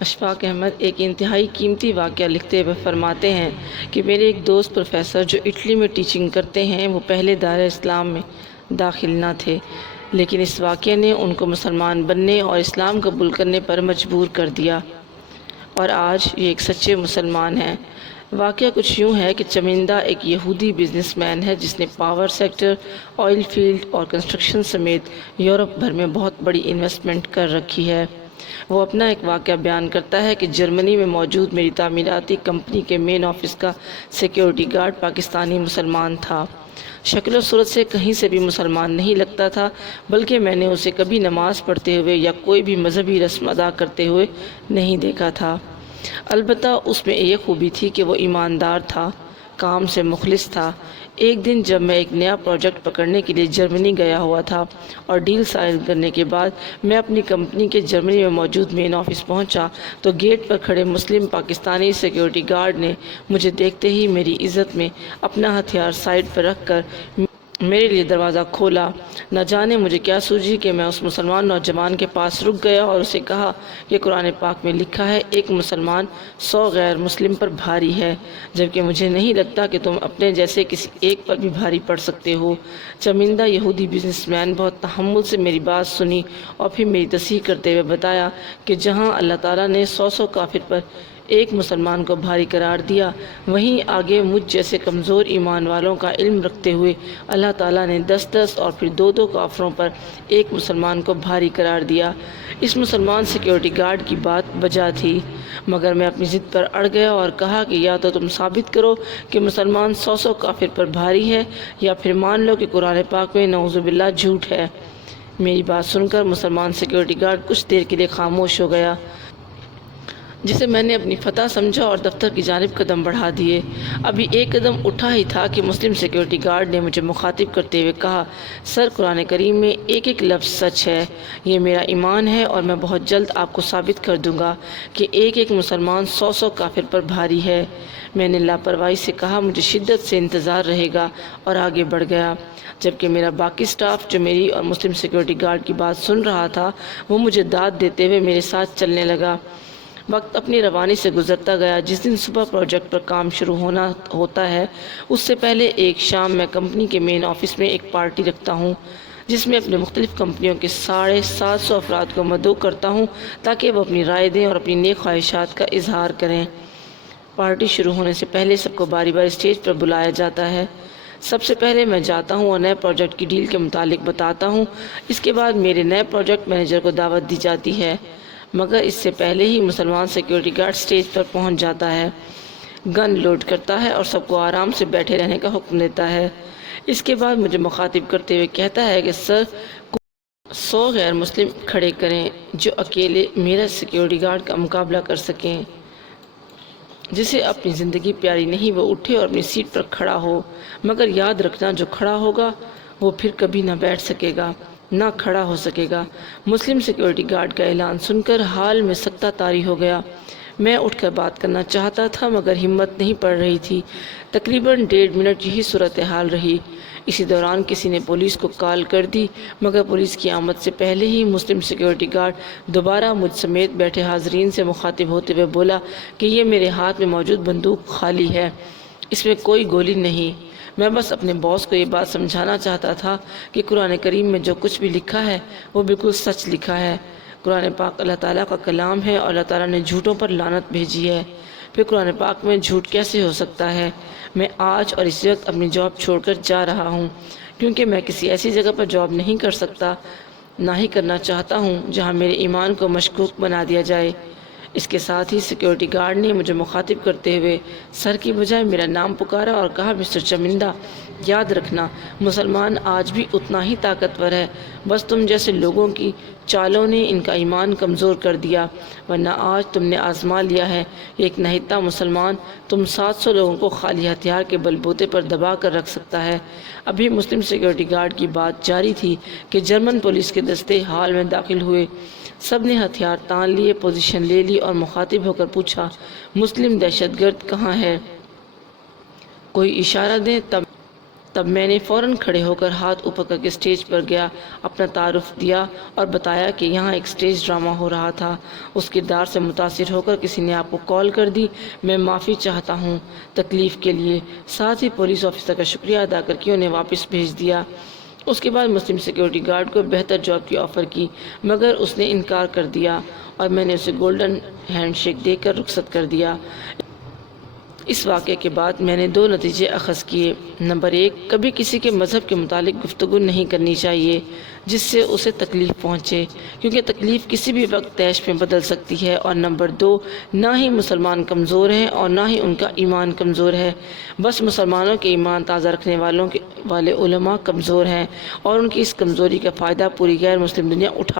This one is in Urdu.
اشفاق احمد ایک انتہائی قیمتی واقعہ لکھتے ہوئے فرماتے ہیں کہ میرے ایک دوست پروفیسر جو اٹلی میں ٹیچنگ کرتے ہیں وہ پہلے دار اسلام میں داخل نہ تھے، لیکن اس واقعے نے ان کو مسلمان بننے اور اسلام قبول کرنے پر مجبور کر دیا، اور آج یہ ایک سچے مسلمان ہیں۔ واقعہ کچھ یوں ہے کہ چمندہ ایک یہودی بزنس مین ہے جس نے پاور سیکٹر، آئل فیلڈ اور کنسٹرکشن سمیت یورپ بھر میں بہت بڑی انویسٹمنٹ کر رکھی ہے۔ وہ اپنا ایک واقعہ بیان کرتا ہے کہ جرمنی میں موجود میری تعمیراتی کمپنی کے مین آفس کا سیکیورٹی گارڈ پاکستانی مسلمان تھا۔ شکل و صورت سے کہیں سے بھی مسلمان نہیں لگتا تھا، بلکہ میں نے اسے کبھی نماز پڑھتے ہوئے یا کوئی بھی مذہبی رسم ادا کرتے ہوئے نہیں دیکھا تھا۔ البتہ اس میں یہ خوبی تھی کہ وہ ایماندار تھا، کام سے مخلص تھا۔ ایک دن جب میں ایک نیا پروجیکٹ پکڑنے کے لیے جرمنی گیا ہوا تھا اور ڈیل سائن کرنے کے بعد میں اپنی کمپنی کے جرمنی میں موجود مین آفس پہنچا تو گیٹ پر کھڑے مسلم پاکستانی سیکیورٹی گارڈ نے مجھے دیکھتے ہی میری عزت میں اپنا ہتھیار سائڈ پر رکھ کر میرے لیے دروازہ کھولا۔ نہ جانے مجھے کیا سوجی کہ میں اس مسلمان نوجوان کے پاس رک گیا اور اسے کہا کہ قرآن پاک میں لکھا ہے ایک مسلمان 100 غیر مسلم پر بھاری ہے، جبکہ مجھے نہیں لگتا کہ تم اپنے جیسے کسی ایک پر بھی بھاری پڑ سکتے ہو۔ چمندہ یہودی بزنس مین بہت تحمل سے میری بات سنی اور پھر میری تصحیح کرتے ہوئے بتایا کہ جہاں اللہ تعالیٰ نے 100 کافر پر ایک مسلمان کو بھاری قرار دیا، وہیں آگے مجھ جیسے کمزور ایمان والوں کا علم رکھتے ہوئے اللہ تعالیٰ نے 10 اور پھر 2 کافروں پر ایک مسلمان کو بھاری قرار دیا۔ اس مسلمان سیکیورٹی گارڈ کی بات بجا تھی، مگر میں اپنی ضد پر اڑ گیا اور کہا کہ یا تو تم ثابت کرو کہ مسلمان 100 کافر پر بھاری ہے، یا پھر مان لو کہ قرآن پاک میں نعوذ باللہ جھوٹ ہے۔ میری بات سن کر مسلمان سیکیورٹی گارڈ کچھ دیر کے لیے خاموش ہو گیا، جسے میں نے اپنی فتح سمجھا اور دفتر کی جانب قدم بڑھا دیے۔ ابھی ایک قدم اٹھا ہی تھا کہ مسلم سیکیورٹی گارڈ نے مجھے مخاطب کرتے ہوئے کہا، سر قرآن کریم میں ایک ایک لفظ سچ ہے، یہ میرا ایمان ہے اور میں بہت جلد آپ کو ثابت کر دوں گا کہ ایک ایک مسلمان 100 کافر پر بھاری ہے۔ میں نے لاپرواہی سے کہا مجھے شدت سے انتظار رہے گا اور آگے بڑھ گیا، جبکہ میرا باقی سٹاف جو میری اور مسلم سیکیورٹی گارڈ کی بات سن رہا تھا وہ مجھے داد دیتے ہوئے میرے ساتھ چلنے لگا۔ وقت اپنی روانی سے گزرتا گیا۔ جس دن صبح پروجیکٹ پر کام شروع ہوتا ہے اس سے پہلے ایک شام میں کمپنی کے مین آفس میں ایک پارٹی رکھتا ہوں جس میں اپنے مختلف کمپنیوں کے 750 افراد کو مدعو کرتا ہوں تاکہ وہ اپنی رائے دیں اور اپنی نیک خواہشات کا اظہار کریں۔ پارٹی شروع ہونے سے پہلے سب کو باری باری اسٹیج پر بلایا جاتا ہے۔ سب سے پہلے میں جاتا ہوں اور نئے پروجیکٹ کی ڈیل کے متعلق بتاتا ہوں۔ اس کے بعد میرے نئے پروجیکٹ مینیجر کو دعوت دی جاتی ہے، مگر اس سے پہلے ہی مسلمان سیکیورٹی گارڈ سٹیج پر پہنچ جاتا ہے، گن لوڈ کرتا ہے اور سب کو آرام سے بیٹھے رہنے کا حکم دیتا ہے۔ اس کے بعد مجھے مخاطب کرتے ہوئے کہتا ہے کہ سر 100 غیر مسلم کھڑے کریں جو اکیلے میرا سیکیورٹی گارڈ کا مقابلہ کر سکیں۔ جسے اپنی زندگی پیاری نہیں وہ اٹھے اور اپنی سیٹ پر کھڑا ہو، مگر یاد رکھنا جو کھڑا ہوگا وہ پھر کبھی نہ بیٹھ سکے گا، نہ کھڑا ہو سکے گا۔ مسلم سیکیورٹی گارڈ کا اعلان سن کر حال میں سکتہ طاری ہو گیا۔ میں اٹھ کر بات کرنا چاہتا تھا مگر ہمت نہیں پڑ رہی تھی۔ تقریباً 1.5 منٹ یہی صورتحال رہی۔ اسی دوران کسی نے پولیس کو کال کر دی، مگر پولیس کی آمد سے پہلے ہی مسلم سیکیورٹی گارڈ دوبارہ مجھ سمیت بیٹھے حاضرین سے مخاطب ہوتے ہوئے بولا کہ یہ میرے ہاتھ میں موجود بندوق خالی ہے، اس میں کوئی گولی نہیں۔ میں بس اپنے باس کو یہ بات سمجھانا چاہتا تھا کہ قرآن کریم میں جو کچھ بھی لکھا ہے وہ بالکل سچ لکھا ہے۔ قرآن پاک اللہ تعالیٰ کا کلام ہے اور اللہ تعالیٰ نے جھوٹوں پر لعنت بھیجی ہے، پھر قرآن پاک میں جھوٹ کیسے ہو سکتا ہے؟ میں آج اور اس وقت اپنی جاب چھوڑ کر جا رہا ہوں، کیونکہ میں کسی ایسی جگہ پر جاب نہیں کر سکتا، نہ ہی کرنا چاہتا ہوں جہاں میرے ایمان کو مشکوک بنا دیا جائے۔ اس کے ساتھ ہی سیکیورٹی گارڈ نے مجھے مخاطب کرتے ہوئے سر کی بجائے میرا نام پکارا اور کہا، مسٹر چمندہ، یاد رکھنا مسلمان آج بھی اتنا ہی طاقتور ہے، بس تم جیسے لوگوں کی چالوں نے ان کا ایمان کمزور کر دیا، ورنہ آج تم نے آزما لیا ہے۔ ایک نہتہ مسلمان تم 700 لوگوں کو خالی ہتھیار کے بل بوتے پر دبا کر رکھ سکتا ہے۔ ابھی مسلم سیکیورٹی گارڈ کی بات جاری تھی کہ جرمن پولیس کے دستے ہال میں داخل ہوئے۔ سب نے ہتھیار تان لیے، پوزیشن لے لی اور مخاطب ہو کر پوچھا، مسلم دہشت گرد کہاں ہے؟ کوئی اشارہ دیں۔ تب میں نے فوراً کھڑے ہو کر ہاتھ اوپر کر کے اسٹیج پر گیا، اپنا تعارف دیا اور بتایا کہ یہاں ایک اسٹیج ڈرامہ ہو رہا تھا، اس کردار سے متاثر ہو کر کسی نے آپ کو کال کر دی، میں معافی چاہتا ہوں تکلیف کے لیے۔ ساتھ ہی پولیس آفیسر کا شکریہ ادا کر کے انہیں واپس بھیج دیا۔ اس کے بعد مسلم سیکیورٹی گارڈ کو بہتر جاب کی آفر کی، مگر اس نے انکار کر دیا اور میں نے اسے گولڈن ہینڈ شیک دے کر رخصت کر دیا۔ اس واقعے کے بعد میں نے 2 نتیجے اخذ کیے۔ نمبر 1، کبھی کسی کے مذہب کے متعلق گفتگو نہیں کرنی چاہیے جس سے اسے تکلیف پہنچے، کیونکہ تکلیف کسی بھی وقت طیش میں بدل سکتی ہے۔ اور نمبر 2، نہ ہی مسلمان کمزور ہیں اور نہ ہی ان کا ایمان کمزور ہے، بس مسلمانوں کے ایمان تازہ رکھنے والے علماء کمزور ہیں اور ان کی اس کمزوری کا فائدہ پوری غیر مسلم دنیا اٹھا